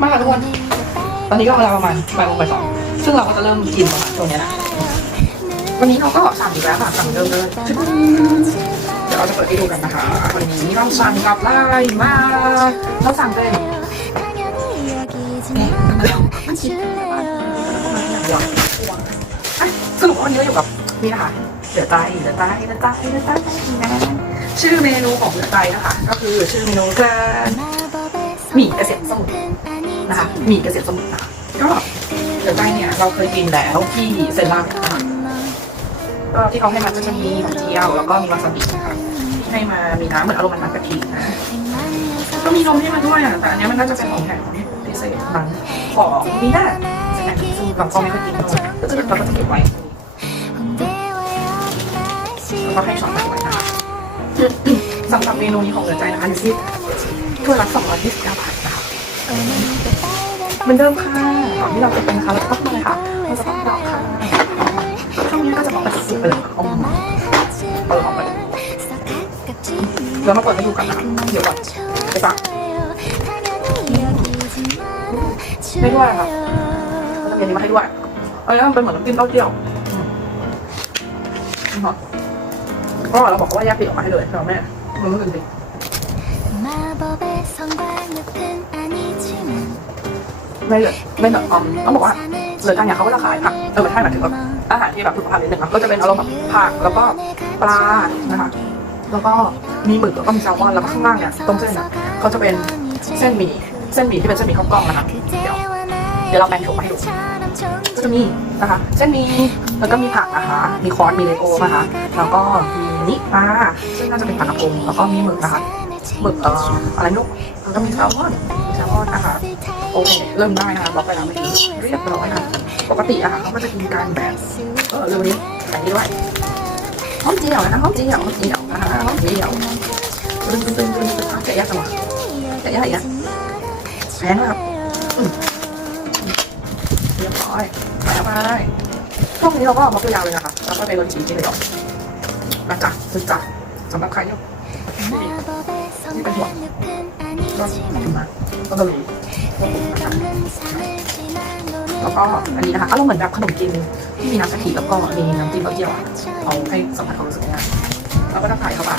มาค่ะทุกคน ตอนนี้ก็เวลาประมาณบ่ายโมงบ่ายสองซึ่งเราก็จะเริ่มกินประมาณตรงเนี้ยนะวันนี้เราก็สั่งอีกแล้วค่ะสั่งเดิมเลยเดี๋ยวเราจะเปิดให้ดูกันนะคะ วันนี้เราสั่งกับไล่มาเราสั่งเป็นสรุปว่าวันนี้เราอยู่กับนี่นะคะเดือดใจเดือดใจเดือดใจเดือดใจนะชื่อเมนูของเดือดใจนะคะ ก็คือชื่อเมนูคือหมี่เกษตรสมุทร นะคะหมี่เกษตรสมุทรนะคะก็เดือดใจเนี่ยเราเคยกินแล้วที่เซนลานะคะก็ที่เขาให้มาจะมีหอมเจียวแล้วก็มีวาซาบินะคะให้มามีน้ำเหมือนอารมณ์มันกะทินะก็มีนมให้มาด้วยอะแต่อันเนี้ยมันน่าจะเป็นของแถมพิเศษมั้งของมีน่าจะแถมซึ่งเราก็ไม่เคยกินเท่าไหร่ก็จะเราก็จะเก็บไว้แล้วก็ให้ช็อตไว้นะคะสำหรับเมนูนี้ของเหลือใจนะคะที่ถ้วยละ229บาทนะคะ เหมือนเดิมค่ะก่อนที่เราจะเป็นนะคะเราต้องมาเลยค่ะเราจะต้องรอค่ะช่วงนี้ก็จะบอกไปสุดไปเลยค่ะเอาเปิดออกไปแล้วมาเปิดให้ดูกันนะเดี๋ยวก่อนไปฟังไม่ด้วยค่ะเราจะเรียนนี้มาให้ด้วยเอันนี้มันเป็นเหมือนน้ำจิ้มเต้าเจี้ยวอืมนะคะก็เราบอกว่าแยกปีออกมาให้เลยเราแม่มันไม่เป็นสิ ไม่เลยไม่แบบอืมต้องบอกว่าเหลยการเนี่ยเขาก็จะขายผักเออไม่ใช่หมายถึงว่าอาหารที่แบบสุขภาพนิดนึงนะก็จะเป็นอารมณ์แบบผักแล้วก็ปลานะคะแล้วก็มีหมึกแล้วก็มีแซลมอนแล้วก็ข้างล่างเนี่ยตรงเส้นเนี่ยเขาจะเป็นเส้นหมี่เส้นหมี่ที่เป็นเส้นหมี่ข้าวกล้องนะคะเดี๋ยวเดี๋ยวเราแบ่งถุงมาให้ดูก็จะมีนะคะ เส้นหมี่แล้วก็มีผักนะคะมีคอร์สมีเลโก้นะคะแล้วก็มีนี่ปลาซึ่งน่าจะเป็นปลากระพงแล้วก็มีหมึกนะคะหมึกเอ่ออะไรไม่รู้แล้ว ก็มีแซลมอนมีแซลมอนนะคะโอเคเริ่มได้นะคะบล็อกไปแล้วเมื่อกี้เรียบร้อยค่ะปกติอะค่ะเขาก็จะกินกันแบบเออเร็วนี้แบบนี้ด้วยห้อมเจียวนะคะหอมเจียวห้อมเจียวนะคะห้อมเจียวตึ้งตึ้งตึ้งตึ้งตึ้งแกะยากจังวะแกะยากอีกอะแพงครับเรียบร้อยใส่เข้าไปช่วงนี้เราก็บล็อกยาวเลยนะคะแล้วก็ไปโรยจีนที่เหลือนะจ๊ะคือจ๊ะสำหรับใครที่นี่เนหัว ก็ถึงมาก็จะมีแล้วก็อันนี้นะคะอารมณ์เหมือนแบบขนมจีนที่มีน้ำกะทิแล้วก็มีน้ำจิ้มเต้าเจี้ยวอะเอาให้สัมผัสความรู้สึกง่ายแล้วก็จะใส่เข้าไป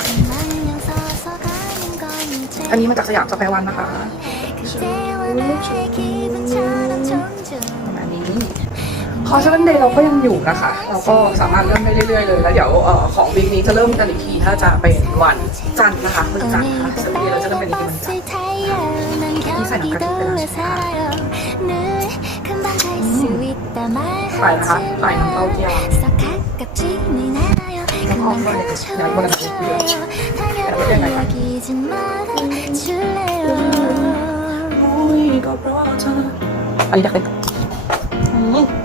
อันนี้มาจากสยามสแควร์วันนะคะ อร์สเซนเดย์เราก็ยังอยู่นะคะ เราก็สามารถเริ่มได้เรื่อยๆเลย แล้วเดี๋ยวเอ่อของวีคนี้จะเริ่มกันอีกที ถ้าจะเป็นวันจันทร์นะคะวันจันทร์ค่ะเซนเดย์เราจะเริ่มเป็นอีกทีวันจันทร์ที่ใส่น้ำกะทิไปแล้วใช่ไหมคะใส่นะคะใส่น้ำเต้าเจี้ยวน้ำหอมด้วยเดี๋ยวบนกระดาษเยอะแต่ว่ายังไงคะโอ้ยก็เพราะเธออันนี้อยากเป็น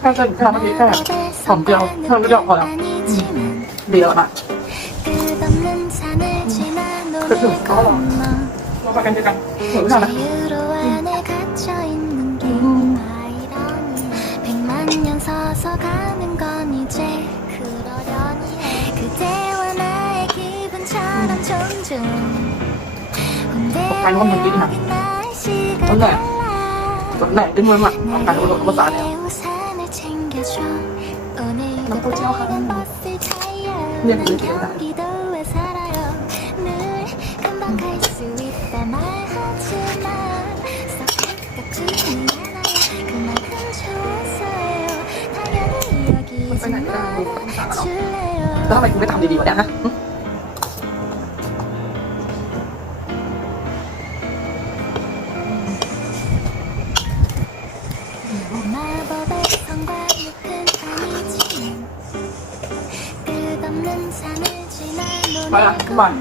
แค่เส้นแค่เมื่อกี้แค่หอมเจียวเพิ่มไม่เจียวพอแล้วดีแล้วนะคือถึงก็อร่อยเราไปกันเจอกันเหมือนกันนะการว่ามันดีนะต้นแหละต้นแหละดึงมันมาเอาการอุดมภาษาเนี่ย น้ำเต้าเจี้ยวค่ะเรียกคือเกียวได้มันไปไหนไม่ได้ดูภาษาเนาะแล้วทำไมคุณไม่ทำดีๆวะเนี่ยฮะ 来呀，慢